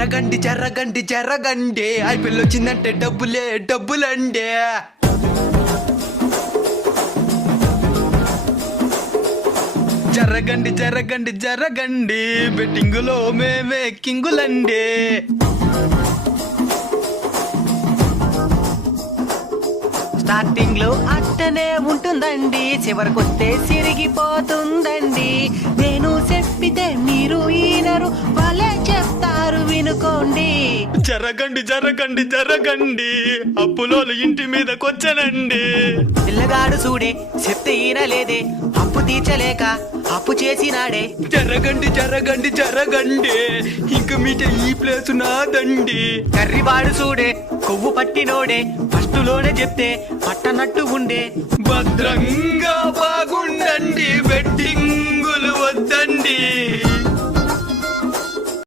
జరగండి జరగండి జరగండి ఐపీఎల్ వచ్చిందంటే డబ్బులే డబ్బులండి. జరగండి జరగండి జరగండి బెట్టింగులో మేమే కింగులండి. స్టార్టింగ్ లో అట్టనే ఉంటుందండి, చివరికొస్తే సిరిగిపోతుందండి. నేను చెప్పితే మీరు ఈనరు, వాళ్ళే చెప్తారు వినుకోండి. జరగండి జరగండి జరగండి అప్పులోలు ఇంటి మీదకొచ్చనండి. పిల్లగాడు చూడే చెప్తే ఈనలేదే, అప్పు తీర్చలేక అప్పు చేసినాడే. జరగండి జరగండి జరగండి ఇంక మీట ఈ ప్లేసు నాదండి. కర్రివాడు చూడే కొవ్వు పట్టినోడే, ఫస్ట్ లోనే చెప్తే పట్టనట్టు ఉండే. భద్రంగా బాగుండండి బెట్టింగులు వద్దండి.